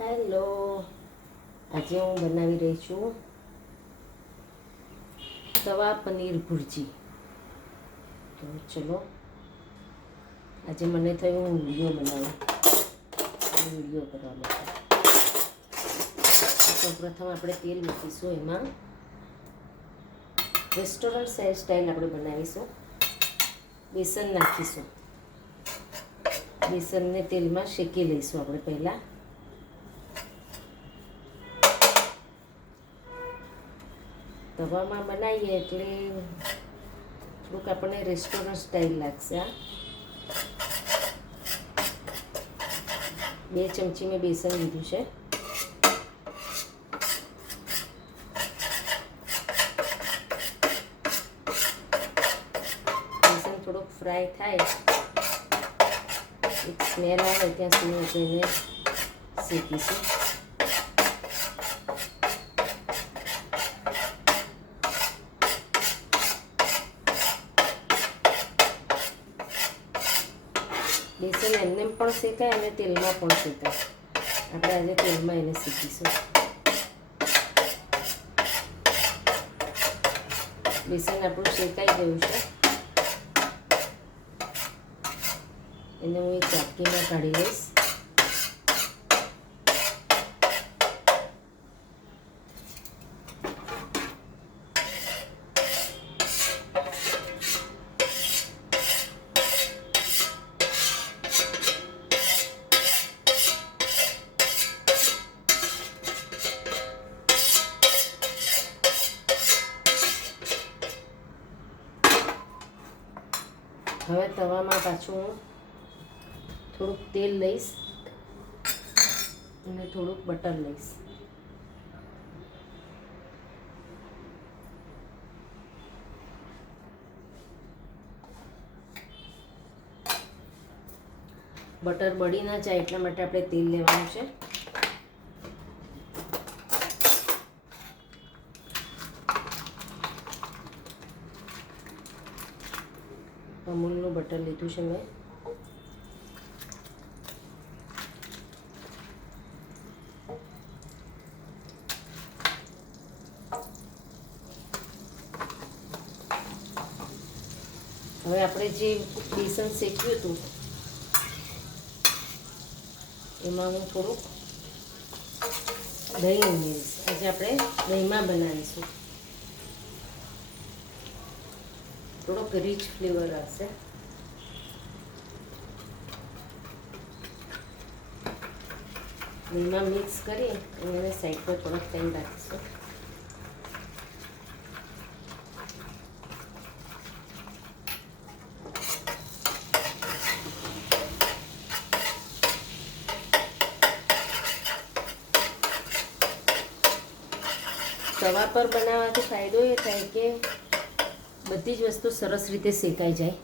Hello, આજે હું બનાવી રહી છું તવા પનીર ભુરજી. તો ચલો, આજે મને થયું હું વિડીયો બનાવું, વિડીયો કરવા માટે. સૌપ્રથમ આપણે તેલ મૂકીશું, એમાં રેસ્ટોરન્ટ સ્ટાઇલ આપણે બનાવીશું. બેસન નાખીશું, બેસનને તેલમાં શેકી લઈશું આપણે પહેલાં. તવામાં બનાવીએ એટલે થોડુંક આપણને રેસ્ટોરન્ટ સ્ટાઇલ લાગશે. આ 2 ચમચી મેં બેસન લીધું છે. બેસન થોડુંક ફ્રાય થાય, એક સ્મેલ આવે ત્યાં સુધી તેને શેકીશું. બેસન એમને પણ શેકાય અને તેલમાં પણ શેકાય. આપણે આજે તેલમાં એને શેકીશું. બેસન આપણું શેકાઈ ગયું છે, એને હું એક ચાકીમાં કાઢી લઈશ. હવે તવામાં પાછું હું થોડુંક તેલ લઈશ અને થોડુંક બટર લઈશ. બટર બળી ના જાય એટલા માટે આપણે તેલ લેવાનું છે. અમૂલનું બટર લીધું છે મેં. હવે આપણે જે બેસન શેક્યું હતું એમાં હું થોડુંક દહીં ઉમેરીશ. આજે આપણે દહીંમાં બનાવીશું, થોડોક રીચ ફ્લેવર આવશે. દહીંમાં મિક્સ કરી અને એને સાઈડ પર થોડોક ટાઈમ રાખીશું. તવા પર બનાવવાથી ફાયદો એ થાય કે બધી જ વસ્તુ સરસ રીતે શેકાઈ જાય.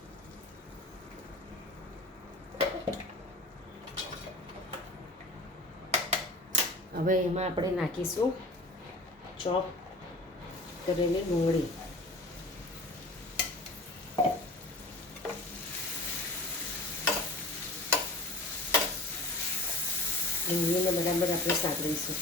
હવે એમાં આપણે નાખીશું ચોપ કરેલી ડુંગળી. ડુંગળીને બરાબર આપણે સાંતળીશું.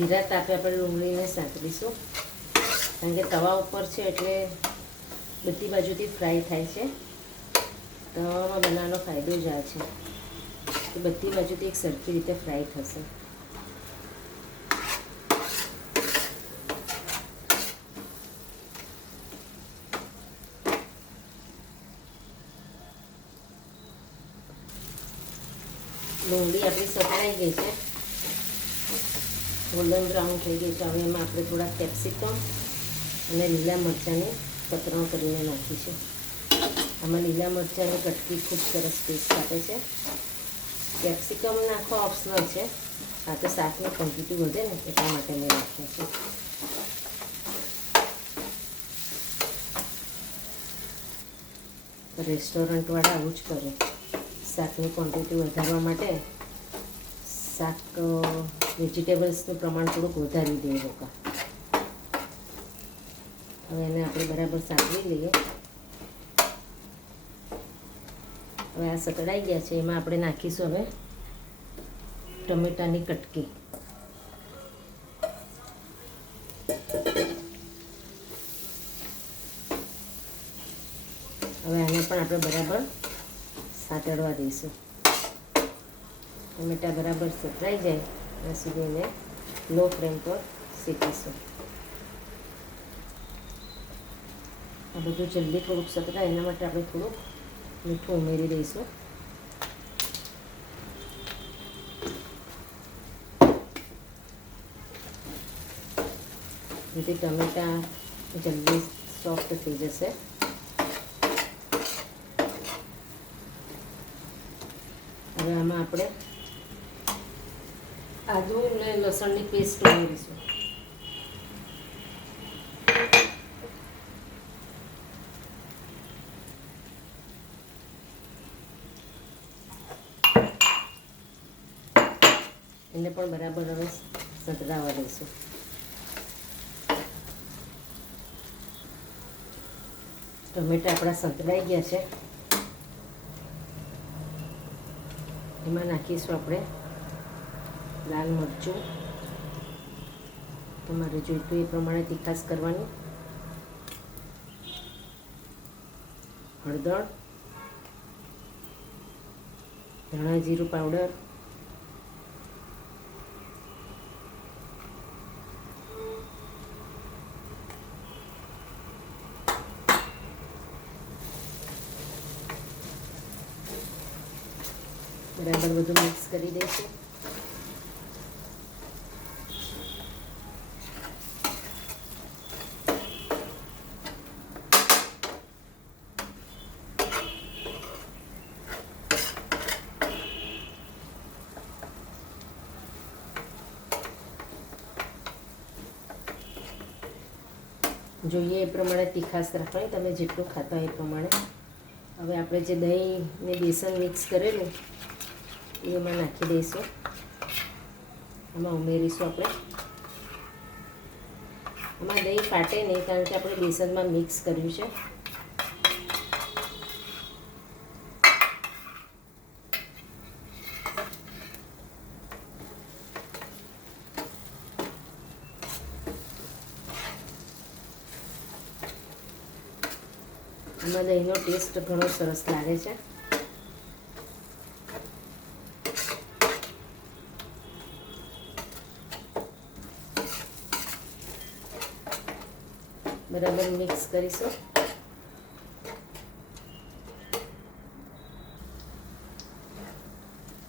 ધીરા તાપે આપણે ડુંગળીને સાંતળીશું, કારણ કે તવા ઉપર છે એટલે બધી બાજુથી ફ્રાય થાય છે. તવામાં બનાવવાનો ફાયદો જ આ છે કે બધી બાજુથી એક સરખી રીતે ફ્રાય થશે. ડુંગળી આપણી સતળાઈ ગઈ છે. ગોલ્ડન બ્રાઉન થઈ ગઈ છે. હવે એમાં આપણે થોડા કેપ્સિકમ અને લીલા મરચાંની કતરણ કરીને નાખીશું. આમાં લીલા મરચાંની કટકી ખૂબ સરસ ટેસ્ટ આપે છે. કેપ્સિકમ નાખવા ઓપ્શનલ છે. આ તો શાકની ક્વોન્ટિટી વધે ને એટલા માટે મેં નાખ્યા છે. રેસ્ટોરન્ટવાળા આવું જ કરે. શાકની ક્વોન્ટિટી વધારવા માટે શાક વેજીટેબલ્સનું પ્રમાણ થોડુંક વધારી દે લોકો. હવે એને આપણે બરાબર સાંકળી લઈએ. હવે આ સતળાઈ ગયા છે. એમાં આપણે નાખીશું હવે ટમેટાની કટકી. હવે આને પણ આપણે બરાબર સાંતળવા દઈશું. ટમેટા બરાબર સતળાઈ જાય ત્યાં સુધી એને લો ફ્લેમ પર શેકીશું. આ બધું જલ્દી થોડુંક સતળાય એના માટે આપણે થોડુંક મીઠું ઉમેરી દઈશું. જેથી ટમેટા જલ્દી સોફ્ટ થઈ જશે. હવે આમાં આપણે આદુ અને લસણની પેસ્ટ ઉમેરીશું. એને પણ બરાબર હવે સંતળાવા દઈશું. ટમેટા આપણા સંતળાઈ ગયા છે. એમાં નાખીશું આપણે લાલ મરચું. તમારે જોઈતું એ પ્રમાણે તીખાશ કરવાની. હળદર, ધાણા જીરું પાવડર, બરાબર બધું મિક્સ કરી દઈશું. જોઈએ એ પ્રમાણે તીખાશ રાખવાની. તમે જેટલું ખાતા હોય એ પ્રમાણે. હવે આપણે જે દહીં ને બેસન મિક્સ કરેલું એ એમાં નાખી દઈશું. આમાં ઉમેરીશું આપણે. આમાં દહીં ફાટે નહીં કારણ કે આપણે બેસનમાં મિક્સ કર્યું છે. આમાં દહીંનો ટેસ્ટ ઘણો સરસ લાગે છે. બરાબર મિક્સ કરીશું.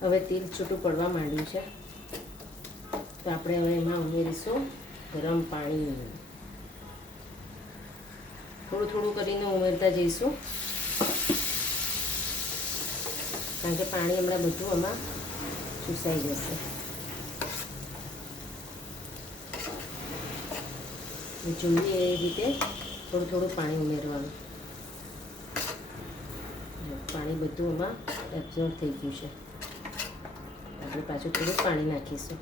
હવે તેલ છૂટું પડવા માંડ્યું છે તો આપણે હવે એમાં ઉમેરીશું ગરમ પાણી. થોડું થોડું કરીને ઉમેરતા જઈશું કારણ કે પાણી હમણાં બધું આમાં ચૂસાઈ જશે. જોઈએ એ રીતે થોડું થોડું પાણી ઉમેરવાનું. પાણી બધું આમાં એબ્ઝોર્બ થઈ ગયું છે. આપણે પાછું થોડું પાણી નાખીશું.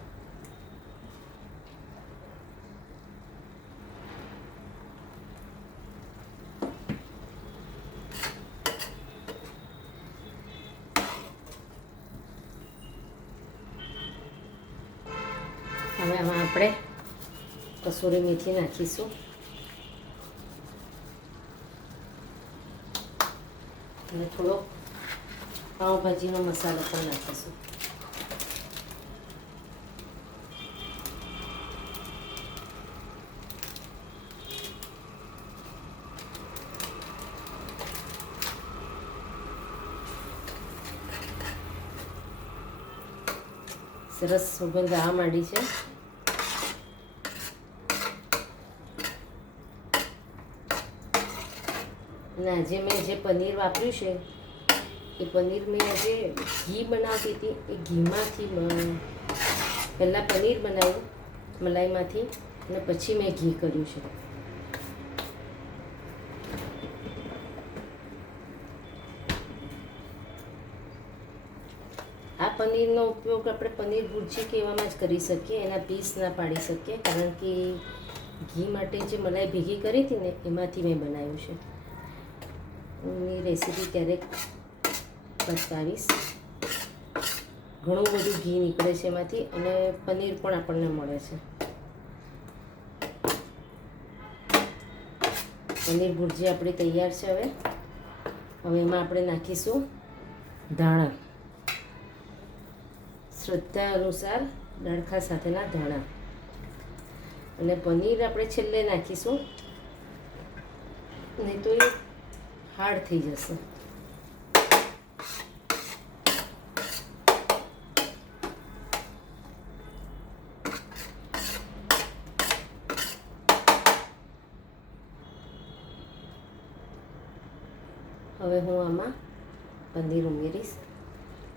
હવે આમાં આપણે કસૂરી મેથી નાખીશું અને થોડો પાઉંભાજીનો મસાલો પણ નાખીશું. સરસ સુગંધ આવવા માંડી છે. અને આજે મેં જે પનીર વાપર્યું છે એ પનીર મેં આજે ઘી બનાવતી હતી એ ઘીમાંથી પહેલાં પનીર બનાવ્યું મલાઈમાંથી અને પછી મેં ઘી કર્યું છે. આ પનીરનો ઉપયોગ આપણે પનીર ભુરજી કે એવામાં જ કરી શકીએ, એના પીસ ના પાડી શકીએ, કારણ કે ઘી માટે જે મલાઈ ભેગી કરી હતી ને એમાંથી મેં બનાવ્યું છે. એની રેસીપી ક્યારેક બતાવીશ. ઘણું બધું ઘી નીકળે છે એમાંથી અને પનીર પણ આપણને મળે છે. પનીર ભુરજી આપણી તૈયાર છે. હવે એમાં આપણે નાખીશું ધાણા, શ્રદ્ધા અનુસાર દાળખા સાથેના ધાણા, અને પનીર આપણે છેલ્લે નાખીશું, નહીં તો એ હાર્ડ થઈ જશે. હવે હું આમાં પનીર ઉમેરીશ.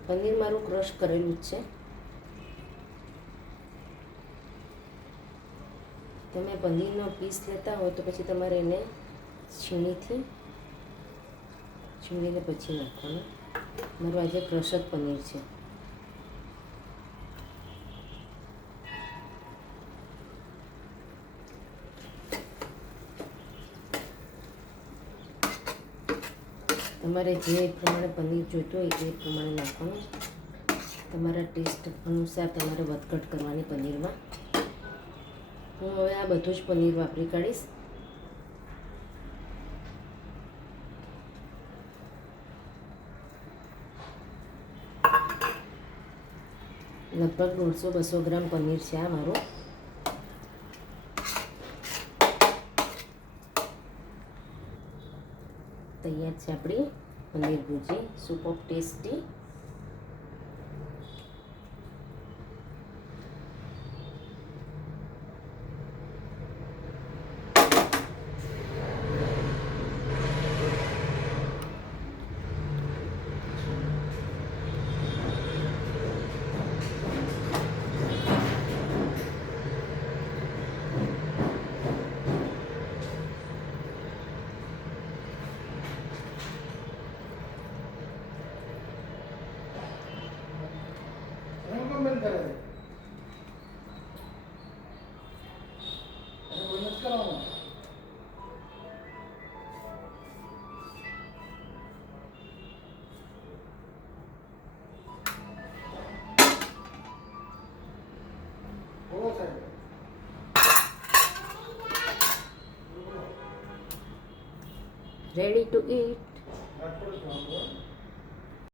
પનીર મારું ક્રશ કરેલું જ છે. તમે પનીરનો પીસ લેતા હોય તો પછી તમારે એને છીણીને પછી નાખવાનું. મારું આજે ક્રશ જ પનીર છે. તમારે જે પ્રમાણે પનીર જોઈતું હોય એ પ્રમાણે નાખવાનું. તમારા ટેસ્ટ અનુસાર તમારે વધઘટ કરવાની પનીરમાં. હું હવે આ બધું જ પનીર વાપરી કાઢીશ. લગભગ 150-200 ગ્રામ પનીર છે આ મારું. તૈયાર છે આપણી પનીર ભુરજી, super tasty. Ready to eat.